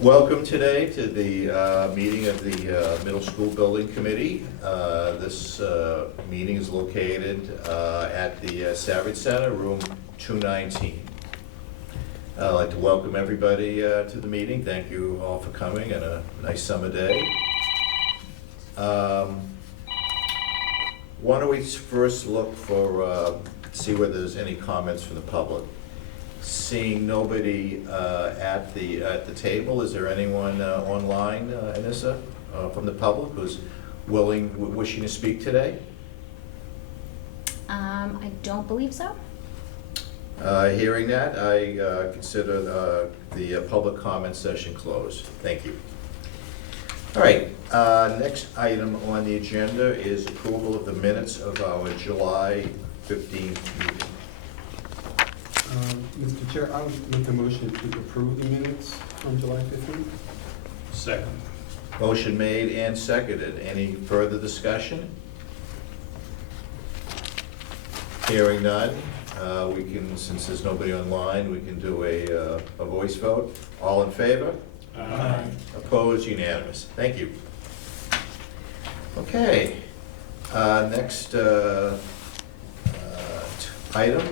Welcome today to the meeting of the Middle School Building Committee. This meeting is located at the Savage Center, room 219. I'd like to welcome everybody to the meeting. Thank you all for coming on a nice summer day. Why don't we first look for, see whether there's any comments from the public. Seeing nobody at the table, is there anyone online, Anissa, from the public who's wishing to speak today? I don't believe so. Hearing that, I consider the public comment session closed. Thank you. All right, next item on the agenda is approval of the minutes of our July 15th meeting. Mr. Chair, I would make a motion to approve the minutes from July 15th. Second. Motion made and seconded. Any further discussion? Hearing none, we can, since there's nobody online, we can do a voice vote. All in favor? Aye. Opposed? Unanimous. Thank you. Okay, next item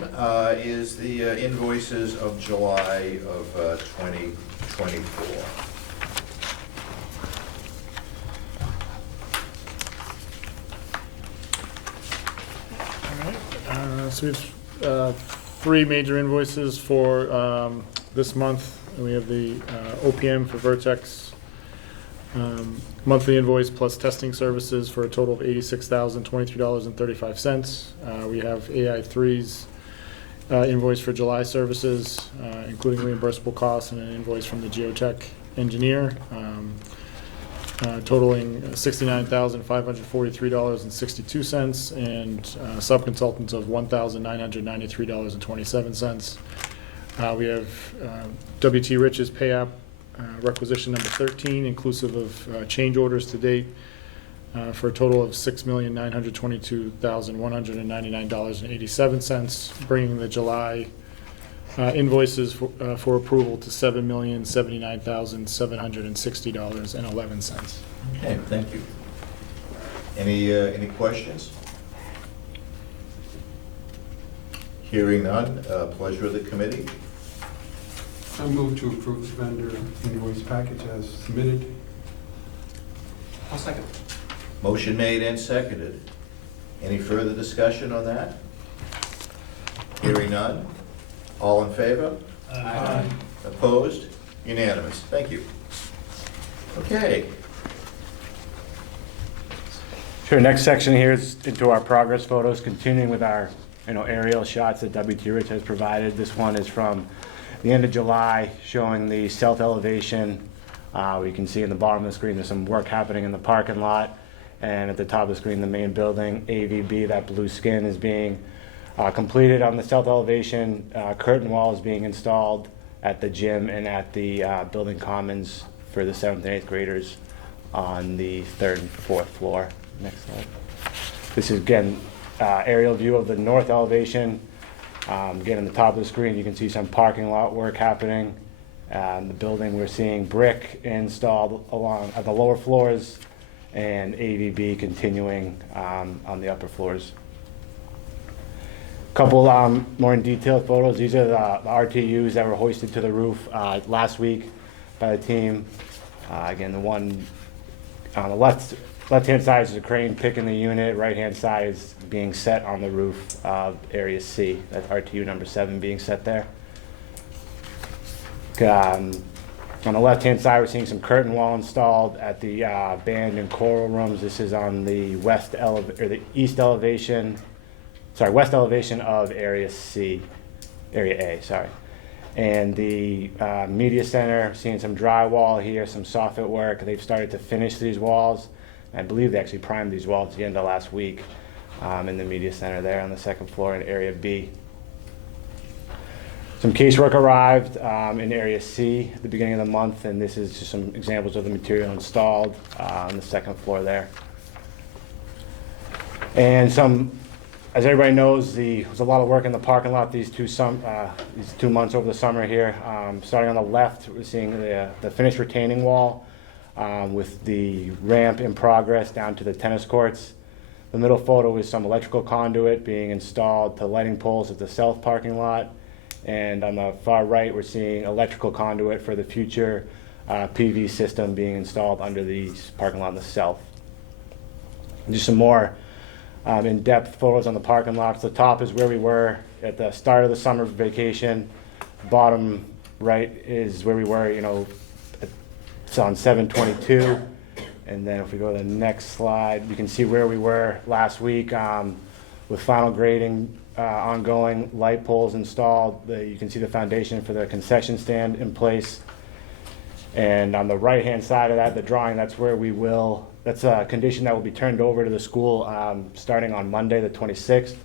is the invoices of July of 2024. So we have three major invoices for this month. We have the OPM for Vertex monthly invoice plus testing services for a total of $86,023.35. We have AI3's invoice for July services, including reimbursable costs, and an invoice from the geotech engineer, totaling $69,543.62, and subconsultants of $1,993.27. We have W.T. Rich's pay app requisition number 13, inclusive of change orders to date, for a total of $6,922,199.87, bringing the July invoices for approval to $7,079,760.11. Okay, thank you. Any questions? Hearing none, pleasure of the committee. I move to approve the vendor invoice package as submitted. I'll second. Motion made and seconded. Any further discussion on that? Hearing none. All in favor? Aye. Opposed? Unanimous. Thank you. Okay. Sure, next section here is into our progress photos, continuing with our aerial shots that WT Rich has provided. This one is from the end of July, showing the south elevation. We can see in the bottom of the screen there's some work happening in the parking lot, and at the top of the screen the main building, AVB, that blue skin, is being completed on the south elevation. Curtain wall is being installed at the gym and at the building commons for the 7th and 8th graders on the 3rd and 4th floor. Next slide. This is again aerial view of the north elevation. Again, on the top of the screen you can see some parking lot work happening. The building, we're seeing brick installed along the lower floors and AVB continuing on the upper floors. Couple more in detail photos. These are the RTUs that were hoisted to the roof last week by the team. Again, the one on the left-hand side is a crane picking the unit. Right-hand side is being set on the roof of Area C. That's RTU number 7 being set there. On the left-hand side, we're seeing some curtain wall installed at the band and choral rooms. This is on the west elevation of Area C, Area A, sorry. And the media center, seeing some drywall here, some soffit work. They've started to finish these walls. I believe they actually primed these walls at the end of last week in the media center there on the 2nd floor in Area B. Some casework arrived in Area C at the beginning of the month, and this is just some examples of the material installed on the second floor there. And as everybody knows, there's a lot of work in the parking lot these 2 months over the summer here. Starting on the left, we're seeing the finished retaining wall with the ramp in progress down to the tennis courts. The middle photo is some electrical conduit being installed to lighting poles at the south parking lot. And on the far right, we're seeing electrical conduit for the future PV system being installed under the parking lot in the south. Just some more in-depth photos on the parking lots. The top is where we were at the start of the summer vacation. Bottom right is where we were, it's on 7/22. And then if we go to the next slide, you can see where we were last week with final grading ongoing, light poles installed. You can see the foundation for the concession stand in place. And on the right-hand side of that, the drawing, that's a condition that will be turned over to the school starting on Monday, the 26th.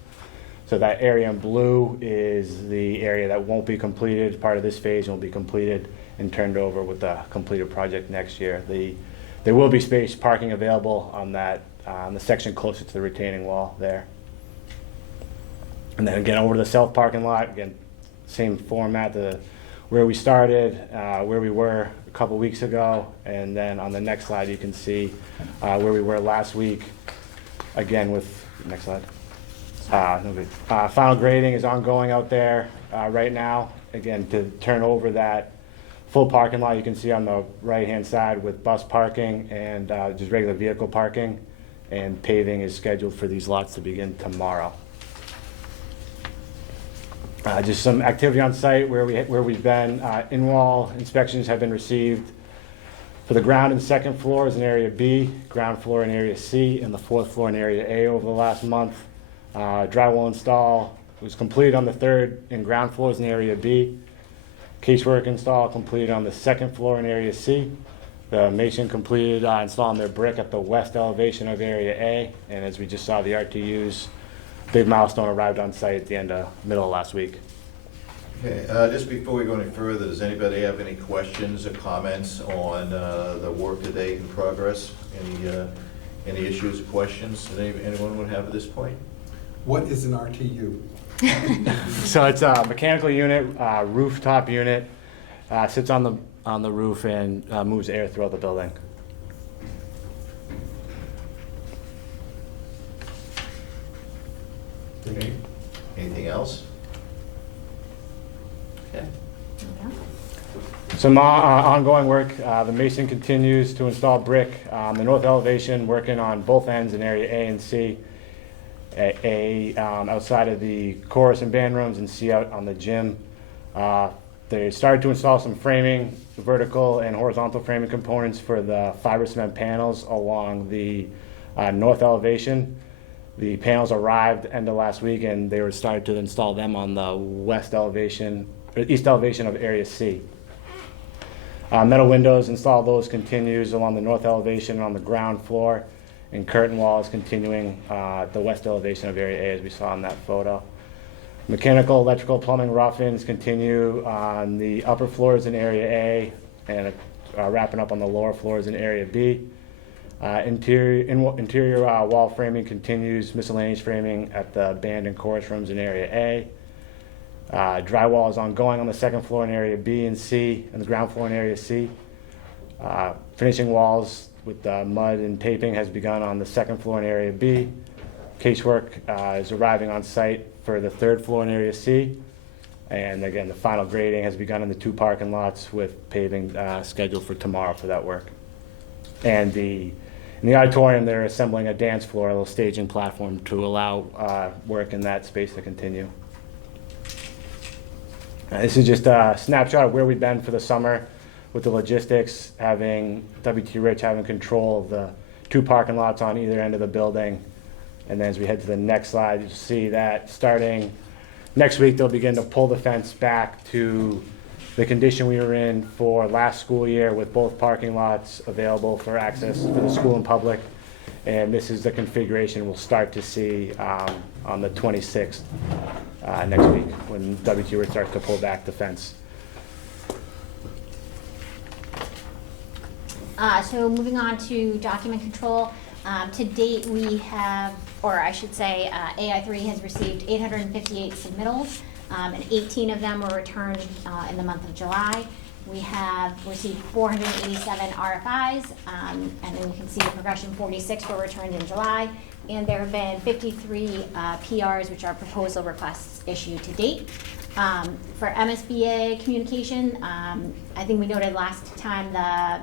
So that area in blue is the area that won't be completed. Part of this phase will be completed and turned over with the completed project next year. There will be space parking available on that, the section closer to the retaining wall there. And then again, over to the south parking lot, again, same format, where we started, where we were a couple weeks ago, and then on the next slide, you can see where we were last week, again with, next slide. Final grading is ongoing out there right now, again, to turn over that full parking lot you can see on the right-hand side with bus parking and just regular vehicle parking, and paving is scheduled for these lots to begin tomorrow. Just some activity on site where we've been. In-wall inspections have been received for the ground and second floors in Area B, ground floor in Area C, and the fourth floor in Area A over the last month. Drywall install was completed on the third and ground floors in Area B. Casework install completed on the second floor in Area C. The mason completed installing their brick at the west elevation of Area A, and as we just saw, the RTUs big milestone arrived on site at the middle of last week. Okay, just before we go any further, does anybody have any questions or comments on the work to date in progress? Any issues or questions that anyone would have at this point? What is an RTU? So it's a mechanical unit, rooftop unit, sits on the roof and moves air throughout the building. Okay. Anything else? Okay. Some ongoing work. The mason continues to install brick. The north elevation working on both ends in Area A and C. Outside of the chorus and band rooms, and C out on the gym. They started to install some framing, vertical and horizontal framing components for the fiber cement panels along the north elevation. The panels arrived end of last week, and they were started to install them on the east elevation of Area C. Metal windows, install those continues along the north elevation on the ground floor, and curtain walls continuing the west elevation of Area A as we saw in that photo. Mechanical, electrical, plumbing, rough-ins continue on the upper floors in Area A and wrapping up on the lower floors in Area B. Interior wall framing continues, miscellaneous framing at the band and chorus rooms in Area A. Drywall is ongoing on the second floor in Area B and C, and the ground floor in Area C. Finishing walls with mud and taping has begun on the second floor in Area B. Casework is arriving on site for the third floor in Area C. And again, the final grading has begun in the 2 parking lots with paving scheduled for tomorrow for that work. And in the auditorium, they're assembling a dance floor, a little staging platform to allow work in that space to continue. This is just a snapshot of where we've been for the summer with the logistics, having WT Rich having control of the 2 parking lots on either end of the building. And then as we head to the next slide, you'll see that starting next week, they'll begin to pull the fence back to the condition we were in for last school year, with both parking lots available for access for the school and public. And this is the configuration we'll start to see on the 26th next week when WT starts to pull back the fence. So moving on to document control, to date, we have, or I should say, AI3 has received 858 submittals, and 18 of them were returned in the month of July. We have received 487 RFIs, and then you can see the progression, 46 were returned in July, and there have been 53 PRs, which are proposal requests issued to date. For MSBA communication, I think we noted last time the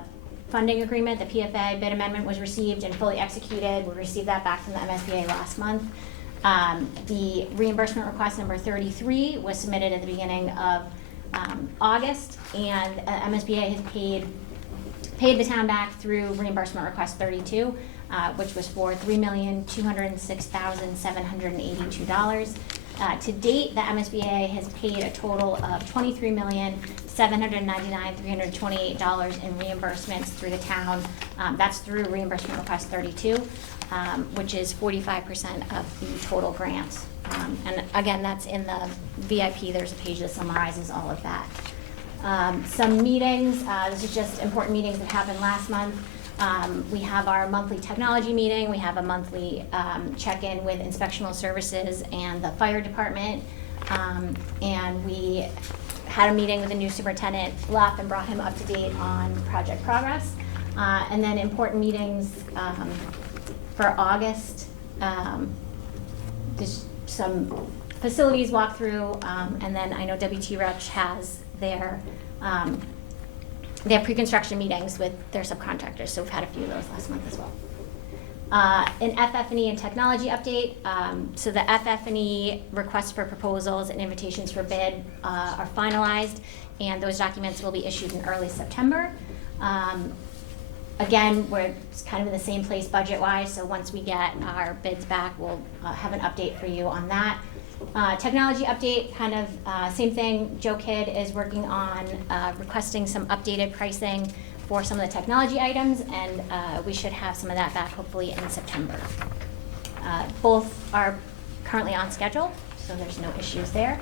funding agreement, the PFA bid amendment was received and fully executed. We received that back from the MSBA last month. The reimbursement request number 33 was submitted at the beginning of August, and MSBA has paid the town back through reimbursement request 32, which was for $3,206,782. To date, the MSBA has paid a total of $23,799,328 in reimbursements through the town. That's through reimbursement request 32, which is 45% of the total grant. And again, that's in the VIP. There's a page that summarizes all of that. Some meetings, this is just important meetings that happened last month. We have our monthly technology meeting. We have a monthly check-in with inspectional services and the fire department. And we had a meeting with the new superintendent, Bluff, and brought him up to date on project progress. And then important meetings for August. There's some facilities walkthrough, and then I know WT Rutch has their they have pre-construction meetings with their subcontractors, so we've had a few of those last month as well. An FF&E and technology update. So the FF&E requests for proposals and invitations for bid are finalized, and those documents will be issued in early September. Again, we're kind of in the same place budget-wise, so once we get our bids back, we'll have an update for you on that. Technology update, kind of same thing. Joe Kidd is working on requesting some updated pricing for some of the technology items, and we should have some of that back hopefully in September. Both are currently on schedule, so there's no issues there.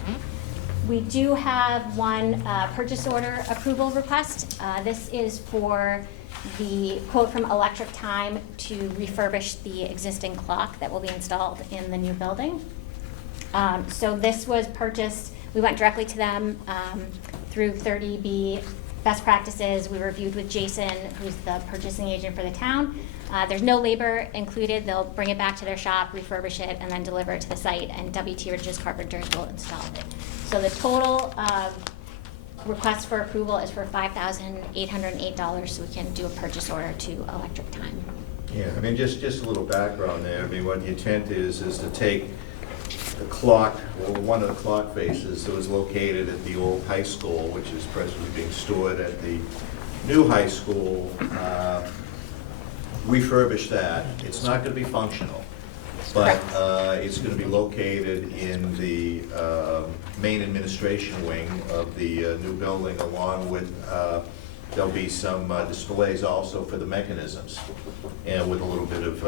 We do have one purchase order approval request. This is for the quote from Electric Time to refurbish the existing clock that will be installed in the new building. So this was purchased, we went directly to them through 30B best practices. We reviewed with Jason, who's the purchasing agent for the town. There's no labor included. They'll bring it back to their shop, refurbish it, and then deliver it to the site, and WT Rich's Carpenters will install it. So the total request for approval is for $5,808, so we can do a purchase order to Electric Time. Yeah, I mean, just a little background there. I mean, what the intent is to take the clock, or one of the clock faces that was located at the old high school, which is presently being stored at the new high school, refurbish that. It's not going to be functional, but it's going to be located in the main administration wing of the new building, along with there'll be some displays also for the mechanisms, and with a little bit of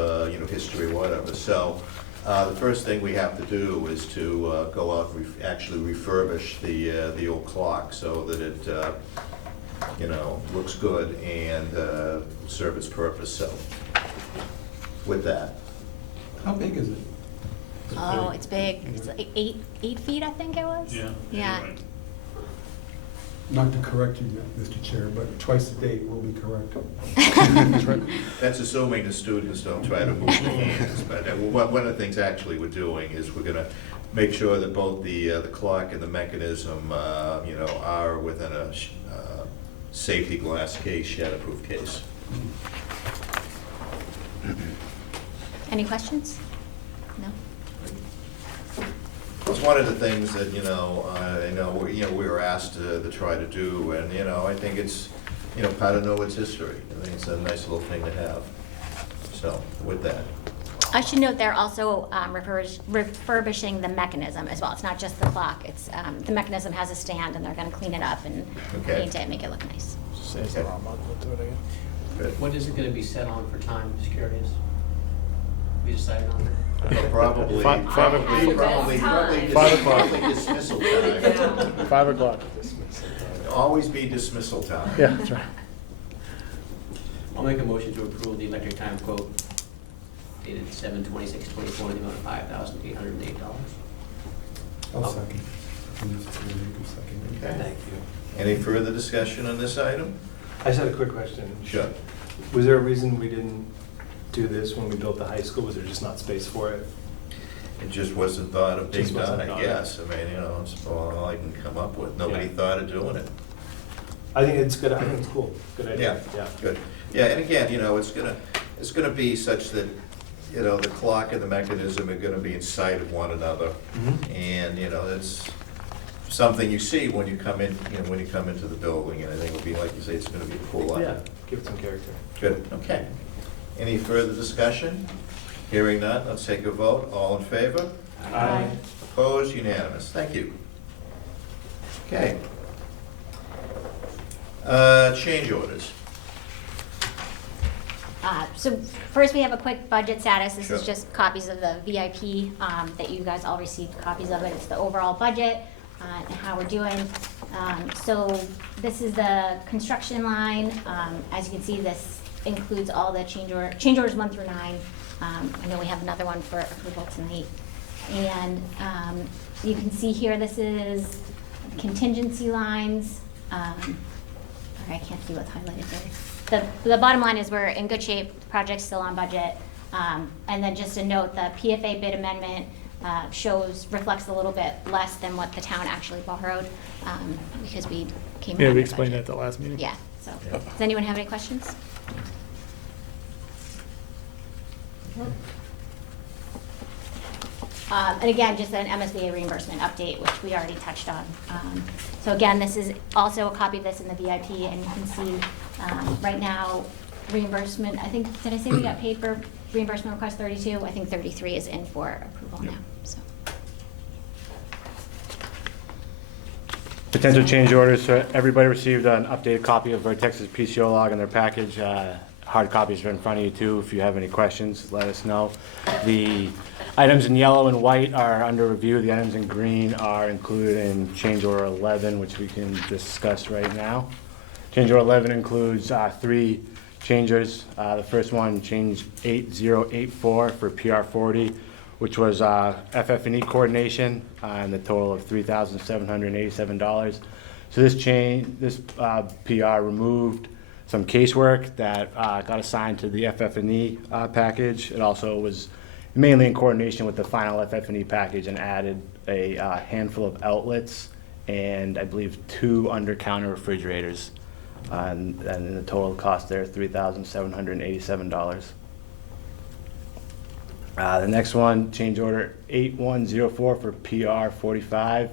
history or whatever. So the first thing we have to do is to go out and actually refurbish the old clock so that it looks good and serve its purpose. So with that. How big is it? Oh, it's big. It's like 8 feet, I think it was. Yeah. Yeah. you're right. Not to correct you, Mr. Chair, but twice a day will be correct. That's assuming the students don't try to move their hands, but one of the things actually we're doing is we're gonna make sure that both the clock and the mechanism, are within a safety glass case, shatterproof case. Any questions? No? It's one of the things that, I know, we were asked to try to do, and, I think it's, part of Norwood's history. I think it's a nice little thing to have. So, with that. I should note they're also refurbishing the mechanism as well. It's not just the clock. It's the mechanism has a stand, and they're going to clean it up and Okay. paint it and make it look nice. Says the wrong month, we'll do it again. Good. What is it gonna be set on for time, just curious? We decided on it? Probably, Five probably, Five o'clock. probably dismissal time. 5 o'clock. Always be dismissal time. Yeah, that's right. I'll make a motion to approve the electric time quote dated 7/26/24 in the amount of $5,808. I'll second. Mr. Chair, you can second it. Okay. Thank you. Any further discussion on this item? I just had a quick question. Sure. Was there a reason we didn't do this when we built the high school? Was there just not space for it? It just wasn't thought of being Just done, wasn't I thought of. guess. I mean, it's all I can come up with. Nobody Yeah. thought of doing it. I think it's good, I think it's cool. Good idea. Yeah, good. Yeah, and again, it's gonna be such that, the clock and the mechanism are gonna be in sight of one another. Mhm. And, it's something you see when you come in, when you come into the building, and I think it'll be, like you say, it's gonna be a cool Yeah, item. give it some character. Good, okay. Any further discussion? Hearing none, let's take a vote. All in favor? Aye. Opposed, unanimous. Thank you. Okay. Change orders. So first, we have a quick budget status. This is Sure. just copies of the VIP that you guys all received copies of it. It's the overall budget and how we're doing. So this is the construction line. As you can see, this includes all the change orders 1 through 9. I know we have another one for approval tonight. And you can see here, this is contingency lines. Sorry, I can't see what's highlighted there. The bottom line is we're in good shape, the project's still on budget. And then just a note, the PFA bid amendment reflects a little bit less than what the town actually borrowed, because we came in Yeah, under we explained that budget. at the last meeting. Yeah, so, Yeah. does anyone have any questions? And again, just an MSBA reimbursement update, which we already touched on. So again, this is also a copy of this in the VIP, and you can see, right now, reimbursement, I think, did I say we got paid for reimbursement request 32? I think 33 is in for approval now, so. Potential change orders, so everybody received an updated copy of Vertex's PCO log in their package. Hard copies are in front of you too. If you have any questions, let us know. The items in yellow and white are under review. The items in green are included in change order 11, which we can discuss right now. Change order 11 includes 3 changers. The first one, change 8084 for PR40, which was FF&E coordination, and the total of $3,787. So this PR removed some casework that got assigned to the FF&E package. It also was mainly in coordination with the final FF&E package and added a handful of outlets and I believe 2 under-counter refrigerators. And the total cost there, $3,787. The next one, change order 8104 for PR45.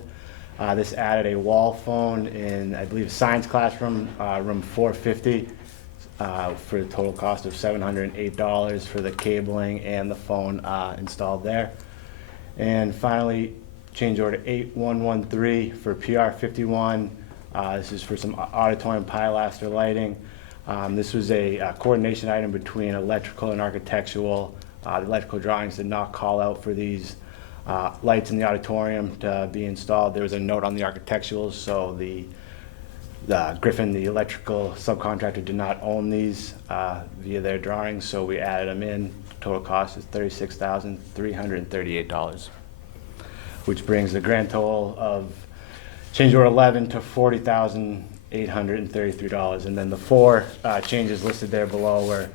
This added a wall phone in, I believe, science classroom, room 450, for a total cost of $708 for the cabling and the phone installed there. And finally, change order 8113 for PR51. This is for some auditorium pilaster lighting. This was a coordination item between electrical and architectural. The electrical drawings did not call out for these lights in the auditorium to be installed. There was a note on the architecturals, so the Griffin, the electrical subcontractor, did not own these via their drawings, so we added them in. Total cost is $36,338, which brings the grand total of change order 11 to $40,833. And then the 4 changes listed there below were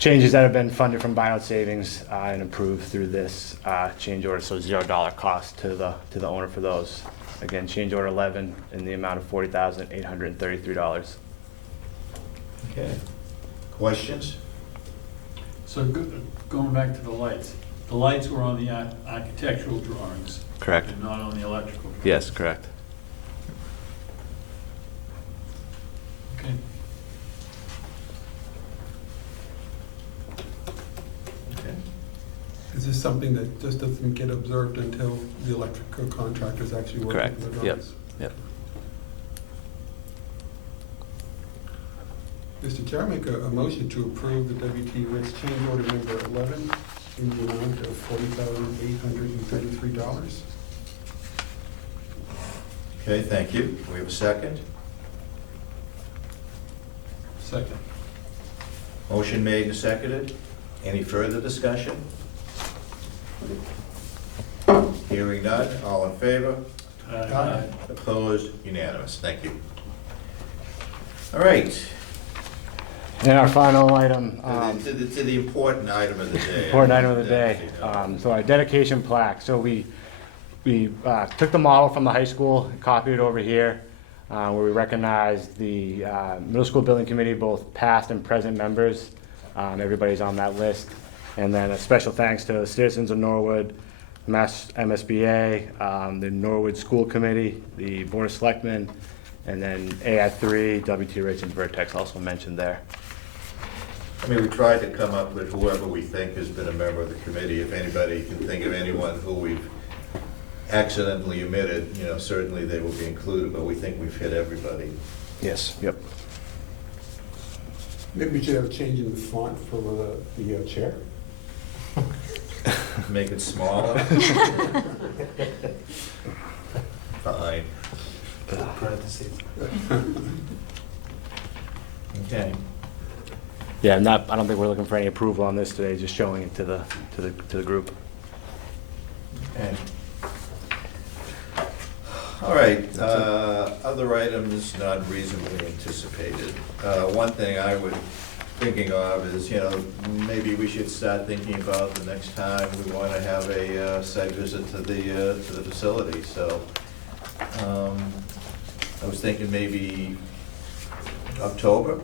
changes that have been funded from buyout savings and approved through this change order, so $0 cost to the owner for those. Again, change order 11 in the amount of $40,833. Okay. Questions? So going back to the lights were on the architectural drawings. Correct. And not on the electrical drawings. Yes, correct. Okay. Okay. Is this something that just doesn't get observed until the electrical contractors actually work Correct. with the Yep. drawings? Yep. Mr. Chair, I make a motion to approve the WT Rich change order number 11 in the amount of $40,833. Okay, thank you. Do we have a second? Second. Motion made and seconded. Any further discussion? Hearing none, all in favor? Aye. Opposed? Unanimous. Thank you. All right, And our final item, to the important item of the day. important item of the day, so our dedication plaque. So we took the model from the high school, copied it over here, where we recognized the middle school building committee, both past and present members. Everybody's on that list. And then a special thanks to the citizens of Norwood, Mass MSBA, the Norwood School Committee, the Board of Selectmen, and then AI3, WT Rich, and Vertex also mentioned there. I mean, we tried to come up with whoever we think has been a member of the committee. If anybody can think of anyone who we've accidentally omitted, you know, certainly they will be included, but we think we've hit everybody. Yes, yep. Maybe we should have a change in the font for the chair. Make it smaller. Fine. Parentheses. Okay. Yeah, I don't think we're looking for any approval on this today, just showing it to the group. Okay. All right, other items not reasonably anticipated. One thing I was thinking of is, you know, maybe we should start thinking about the next time we want to have a site visit to the facility. So I was thinking maybe October.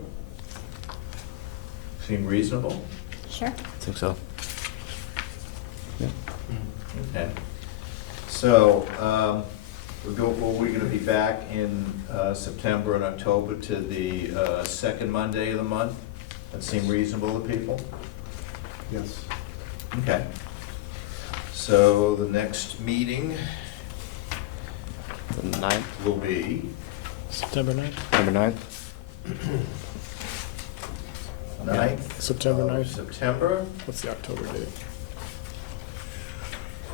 Seem reasonable? Sure. I think so. Okay. So, we're gonna be back in September and October to the second Monday of the month. That seem reasonable to people? Yes. Okay. So the next meeting The 9th, will be September 9th? September 9th. 9th. September of 9th. September. What's the October date?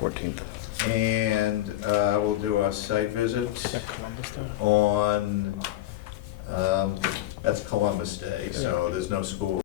14th. And we'll do our site visit Is that Columbus Day? on, that's Columbus Day, so there's no school